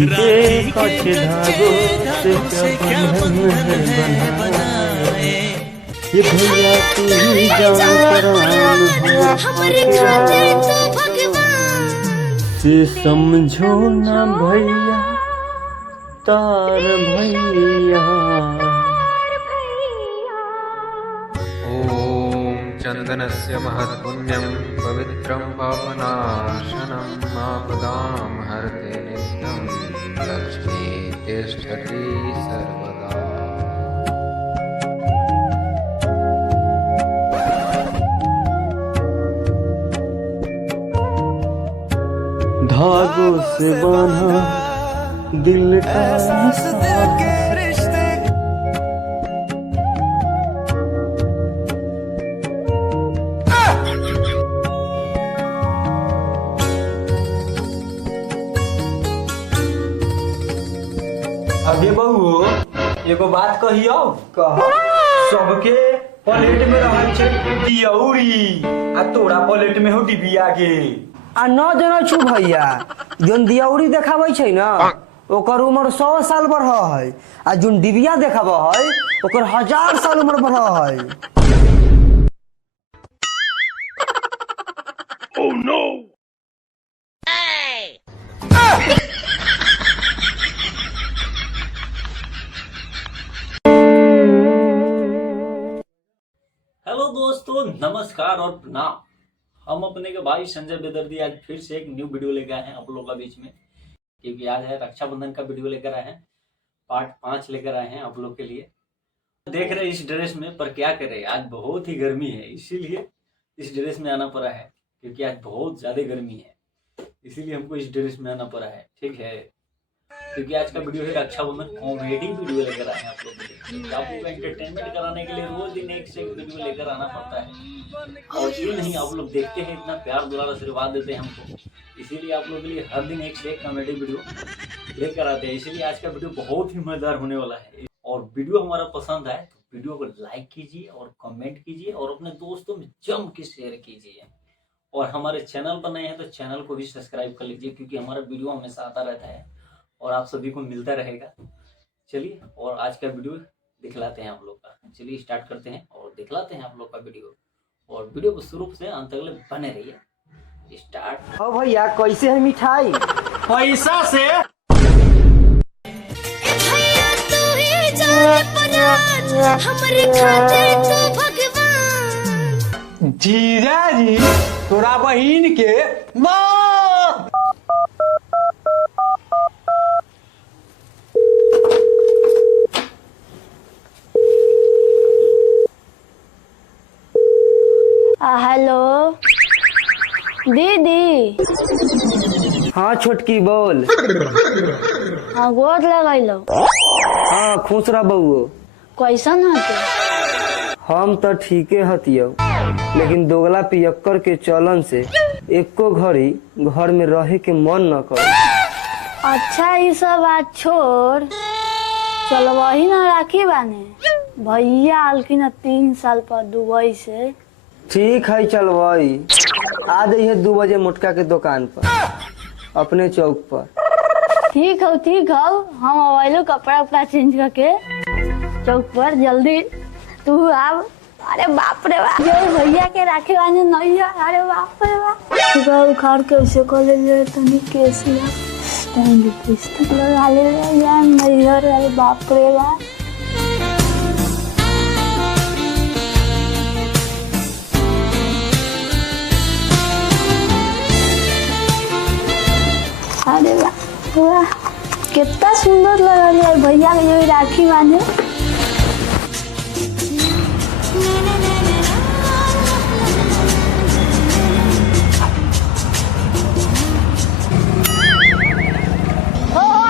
राखी के कुछ धागों से क्या बंधन है बनाए। ये भैया तू ही जान परान हमारे खातिर तो भगवान से समझो ना भैया तार भैया। ॐ चन्दनस्य महत्पुण्यं पवित्रं पापनाशनं आपदां हरते नित्यं लक्ष्मी तिष्ठति सर्वदा। धागों से बांधा दिल का अभी बहू एगो बात कहियो। सबके प्लेट में रहल छै दियौरी आ तोरा प्लेट में हो डिबिया के। आ न जाना छु भैया जोन दियौरी देखाबै छै ना ओकर उम्र 100 साल बढ़ है आ जोन डिबिया देखाबै है ओकर 1000 साल उम्र बढ़ है। Oh no! हेलो दोस्तों, नमस्कार और प्रणाम। हम अपने के भाई संजय बेदर्दी आज फिर से एक न्यू वीडियो लेकर आए हैं आप लोगों के बीच में, क्योंकि आज है रक्षाबंधन का वीडियो लेकर आए हैं। पार्ट 5 लेकर आए हैं आप लोग के लिए। देख रहे हैं इस ड्रेस में, पर क्या करें आज बहुत ही गर्मी है, इसीलिए इस ड्रेस में आना पड़ा है। क्योंकि आज बहुत ज़्यादा गर्मी है, इसीलिए हमको इस ड्रेस में आना पड़ा है। ठीक है, क्योंकि आज का वीडियो है रक्षाबंधन कॉमेडी वीडियो लेकर आए हैं आप लोग के लिए। आप लोग का एंटरटेनमेंट कराने के लिए रोज दिन एक से एक वीडियो लेकर आना पड़ता है। और ये नहीं, आप लोग देखते हैं इतना प्यार दुलार आशीर्वाद देते हैं हमको, इसीलिए आप लोग के लिए हर दिन एक से एक कॉमेडी वीडियो लेकर आते हैं। इसीलिए आज का वीडियो बहुत ही मजेदार होने वाला है। और वीडियो हमारा पसंद आए तो वीडियो को लाइक कीजिए और कमेंट कीजिए और अपने दोस्तों में जम के शेयर कीजिए। और हमारे चैनल पर नए हैं तो चैनल को भी सब्सक्राइब कर लीजिए, क्योंकि हमारा वीडियो हमेशा आता रहता है और आप सभी को मिलता रहेगा। चलिए और आज का वीडियो दिखलाते हैं आप लोग का। चलिए स्टार्ट करते हैं और दिखलाते हैं आप लोग का वीडियो। और वीडियो को शुरू से अंत तक बने रहिए। स्टार्ट। ओ भैया कैसे है मिठाई? पैसा से भैया तू ही जान परान हमारे खातिर तो भगवान। जीजा जी तोरा बहिन के माँ। हेलो दीदी। हाँ छोटकी बोल। हाँ गोद लगैलो। हाँ खुश रह बउओ। कैसन हते? हम तो ठीके हतियो, लेकिन दोगला पियक्कर के चलन से एको घड़ी घर में रहे के मन न करे। अच्छा ये सब बात छोड़, चल वही ना राखी बाने। भैया आलखिन 3 साल पर दुबई से। ठीक है चल वही आ जाइए 2 बजे मोटका के दुकान पर अपने चौक पर। ठीक है हम आवाइलो कपड़ा उपड़ा चेंज करके चौक पर जल्दी तू आब। अरे बाप रे बाप, जो भैया के राखी बाने नहीं है। अरे बाप रे बाप, सुबह उखाड़ के उसे को ले ले तनी कैसी टाइम लिपस्टिक लगा ले यार नहीं। अरे बाप रे बाप, अरे वाह कितना सुंदर लगा है भैया के जो राखी बांधे।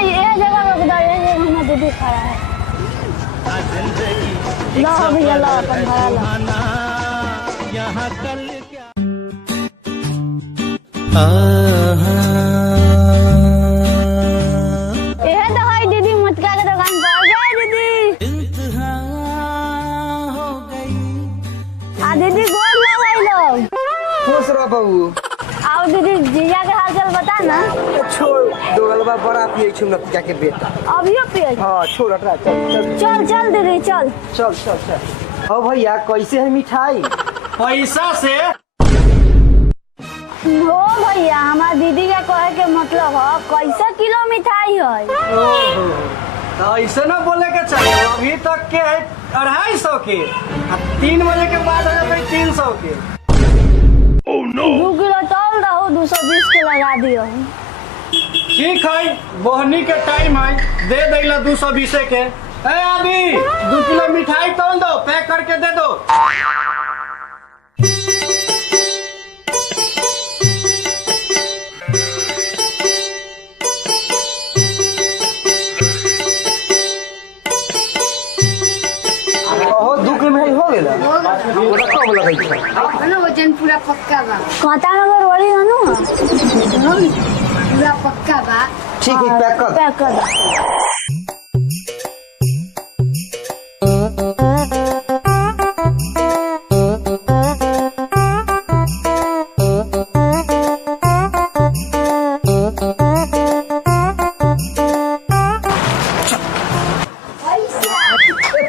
ये जगह रुक जा, ये हमारा दीदी खड़ा है। ला भैया ला अपन भाड़ा ला। दीदी मुटका के दुकान पर गए दीदी। दीदी गोर लगाई लो। खुश रह बहू। आओ अब दीदी जीजा के हाल चाल बता ना। छोड़ दो गलबा बड़ा पिए छु नतिया के बेटा। अभियो पिए। हां छोड़ हटा चल चल चल दीदी चल। चल चल चल। ओ भैया कैसे है मिठाई? पैसा से हो भैया हमार दीदी के कहे के मतलब है कैसे किलो मिठाई है? तो ऐसे ना बोले के चाहिए। अभी तक के है 250 के, 3 बजे के बाद हो जाए 300 के। 2 किलो तौल दहो 220 के लगा दियो। ठीक है, बोहनी के टाइम है, दे देला 220 के। ए अभी 2 किलो मिठाई तोल दो, पैक करके दे दो। ओहो 2 किलो मिठाई हो गेला। ओरा कब लगै छै? ना वजन पूरा पक्का बा। कांटा नगर वाली जानू पूरा पक्का बा। ठीक है पैक कर। पैक कर दो।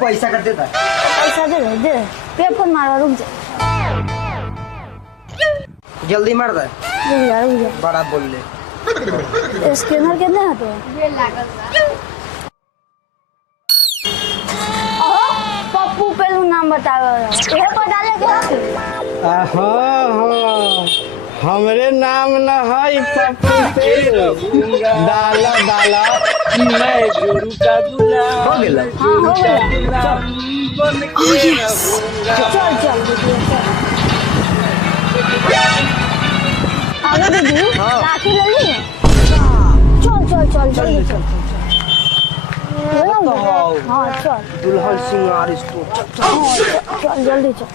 पैसा कर देता। पैसा दे पे फोन मारो रुक जा। जल्दी मार दे। रुक जा। बड़ा बोल ले। स्कैनर कितने है तो? ये लागल बा। ओहो पप्पू पेलू नाम बतावे ये पर डाले के। हाँ हमरे नाम न है पप्पू पेलू। डाला डाला मैं गुरु का गुलाम। हो गेला। हां हो गया। बन के रहूंगा। चल चल दीदी आगे दीदी राखी ले ली। चल चल चल जल्दी चल। हाँ चल दुल्हन सिंगार इसको चल जल्दी चल।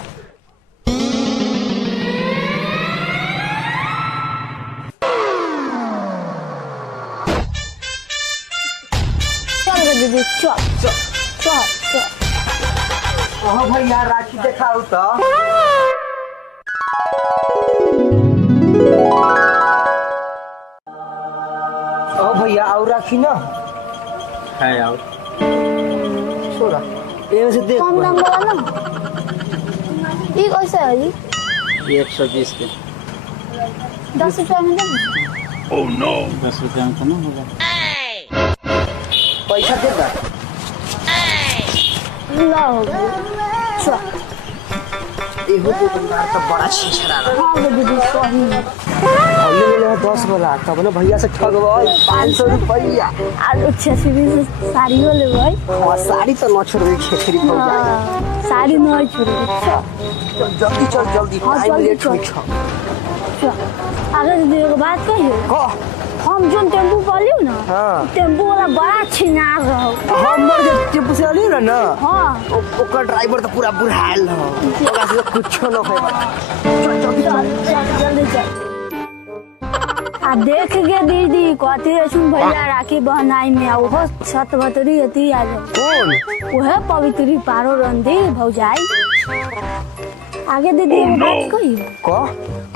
चल दीदी चल चल चल चल। ओहो भैया राखी दिखाओ तो। ओहो भैया और राखी ना है यार, छोड़ा ये से देख। कम दाम वाला ना ये कैसे है जी? 120 के। 10 रुपया में दे। 10 रुपया में तो ना होगा। पैसा दे दा। लो चल। एहो दुकानदार तो बड़ा छिछरा रहा। हाँ दीदी सही है। हमने ले लिया 10 वाला, तब ना भैया से ठगवाई 500 रुपया। आज अच्छे से भी साड़ी हो ले भाई। हाँ साड़ी तो न छोड़ खेखरी हो जाए। साड़ी नहीं छोड़ी। चल जल्दी चल जल्दी। हाँ, टाइम जल्दी लेट चल। हो छ। चल आगे दीदी एगो बात कहिए। कह। हम जो टेम्पू पलियो ना हाँ। टेम्पू वाला बड़ा छिनार रहो। हमर जे टेम्पू से आली ना हाँ ओकर ड्राइवर तो पूरा बुढ़ाल रहो। ओकरा से कुछो न होए। चल जल्दी चल चल जल्दी चल। आ देख के दीदी कथी ऐसन भैया राखी बहनाई में आ ओहो छत भतरी अती आ जाओ। कौन? ओहे पवित्री पारो रंदी भौजाई। आगे दीदी एगो बात कही। कह।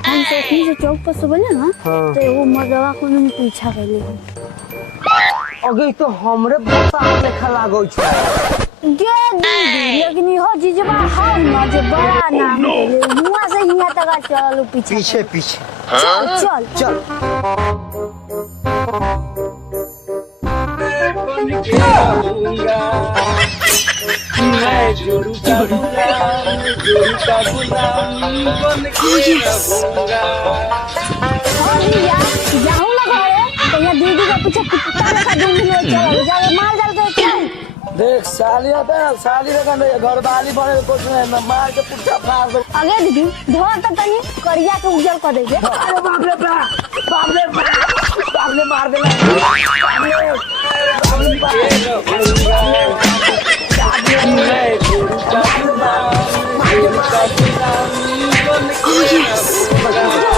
हम सोचनी से चौक पर से बोले ना हाँ। तो वो मर्दवा को हम पीछा कैले। अगे तो हमरे बता लेखा लागो छ। गे दीदी लेकिन हो जीजबा हम ना जे बड़ा नाम ले हुआ से हिया तक चल पीछे पीछे पीछे। चल चल चल। बन के रहूंगा मैं गुरु का गुलाम। गुरु का गुलाम बन के रहूंगा। और भैया जाऊं ना घरे तो ये दीदी के पीछे कुत्ता लगा दूंगी ले चल जाके मार डाल के चल। देख साली घर बाली बने कुछ नहीं मार के पुट्ठा फाड़ दो। आगे दीदी धोर तक तनी करिया के उजल कर देगे। अरे बाप रे बाप रे बाप रे मार देला। मैं गुरु का गुलाम। गुरु का गुलाम बन के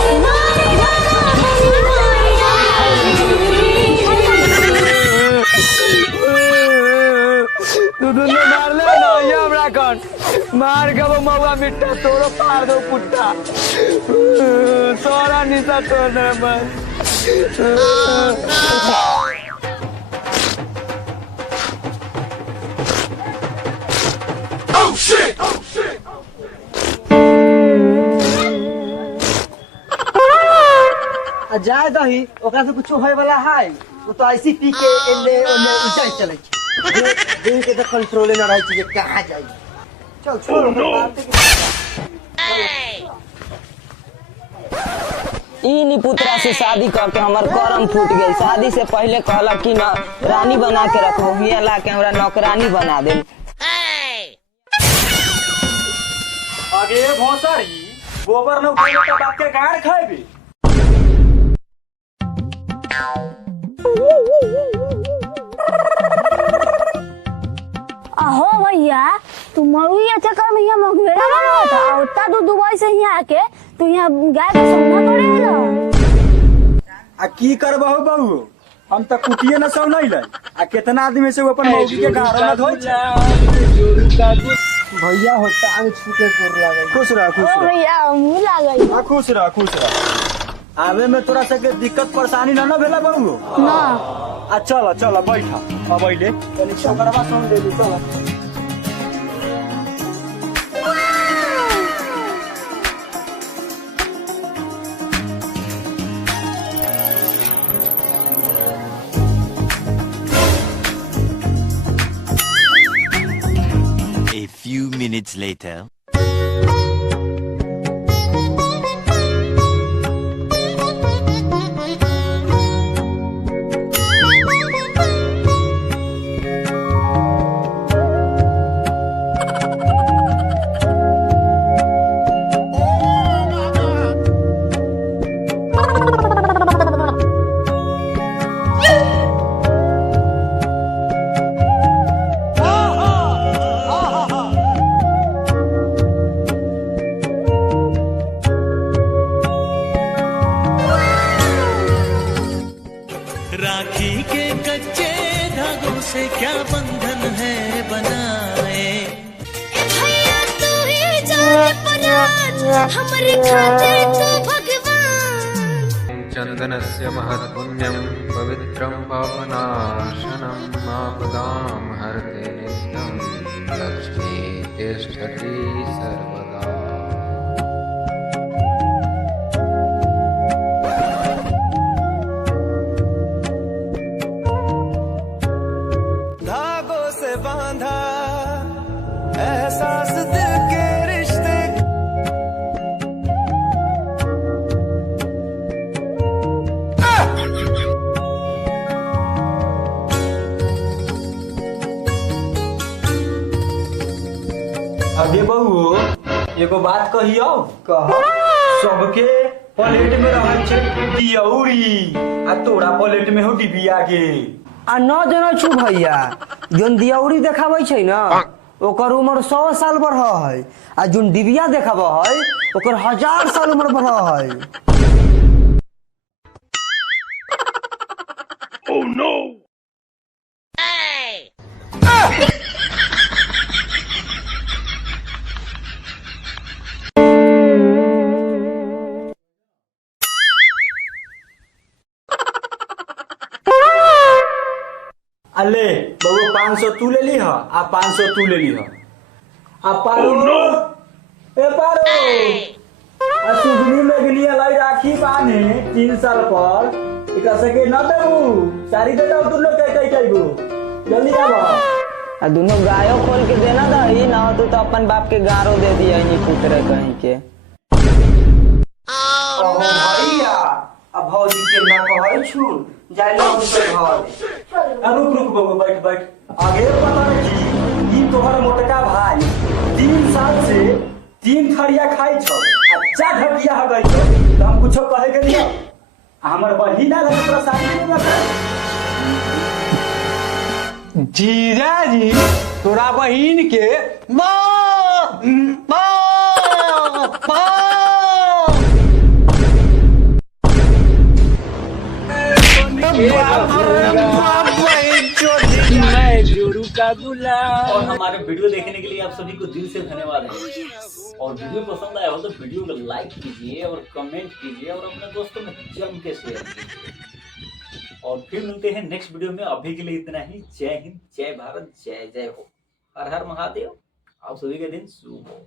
रहूंगा। तू ने मार ले ना ये हमरा कौन मार के वो मौका मिट्टा तोड़ो पार दो कुत्ता सोरा निशा तोड़ दे बस जाए दही ओकरा से कुछ होए वाला है वो तो ऐसी पी के एले ओले उचल चले दिन के तो कंट्रोल न रही चीज कहां जाई चल छोड़ इ पुत्रा से शादी करके हमार करम फूट गई। शादी से पहले कहला कि न रानी बना के रखो हिया ला के हमरा नौकरानी बना दे। आगे भोसरी गोबर न उठाए तो बाप के गाड़ खाएबे। अहो भैया तू मरुई अच्छा कर भैया मगवेरा ना होता उतना तू दुबई से यहाँ आके तू यहाँ गाय का सौदा करे आ की करबहु बहू हम त कुटिए न सौ नहीं लै आ केतना आदमी से वो अपन मौगी के गारो न धोइ भैया होता आगे छूटे गोर लागे खुश रह भैया मुंह लागई खुश रह आवे में तोरा से के दिक्कत परेशानी न भेला बहू ना आ चल बैठा अब अइले तनी छोकरवा सुन दे दी चल। A few minutes later. राखी के कच्चे धागों से क्या बंधन है बनाए भैया तू ही जान परान हमारे खातिर तो भगवान चन्दनस्य महत्पुण्यं पवित्रं पापनाशनम् आपदां हरते नित्यं लक्ष्मी तिष्ठति सर्वदा। धागों से बांधा एहसास दिल के रिश्ते अबे बहू एगो बात कहियो सबके प्लेट में रहल छै दियौरी आ तोरा प्लेट में हो डिबिया के आ न जना छु भैया जोन दियौरी देखाबै छै ना ओकर उम्र 100 साल बढ़ है आ जोन डिबिया देखाबै है ओकर 1000 साल उम्र बढ़ है। Oh no! अले बहू 500 तू ले ली ह आ 500 तू ले ली ह आ पारो ए पारो आ सुगनी में गलिया लाई राखी बाने 3 साल पर एकरा सके न देबू सारी दे दो तुम लोग कई गो जल्दी आवा आ दोनों गायो खोल के देना दही ना हो तो अपन बाप के गारो दे दिया नहीं पुत्र कहीं के। ओ भैया अब भौजी के ना कहै छु जाय लो उनके घर रुक बहू बैठ आगे पता नहीं ई तोहर मोटका भाई 3 साल से 3 खड़िया खाई छौ अच्छा घटिया हो गई छौ तो हम कुछो कहे के नहीं हमर बही ना लगे तोरा शादी में जीजा जी तोरा बहिन के बाप रे बाप मैं जोरू का गुलाम। और हमारे वीडियो देखने के लिए आप सभी को दिल से धन्यवाद है। और वीडियो पसंद आया हो तो वीडियो को लाइक कीजिए और कमेंट कीजिए और अपने दोस्तों में जम के शेयर कीजिए। और फिर मिलते हैं नेक्स्ट वीडियो में। अभी के लिए इतना ही। जय हिंद, जय भारत, जय जय हो। हर हर महादेव। आप सभी के दिन शुभ हो।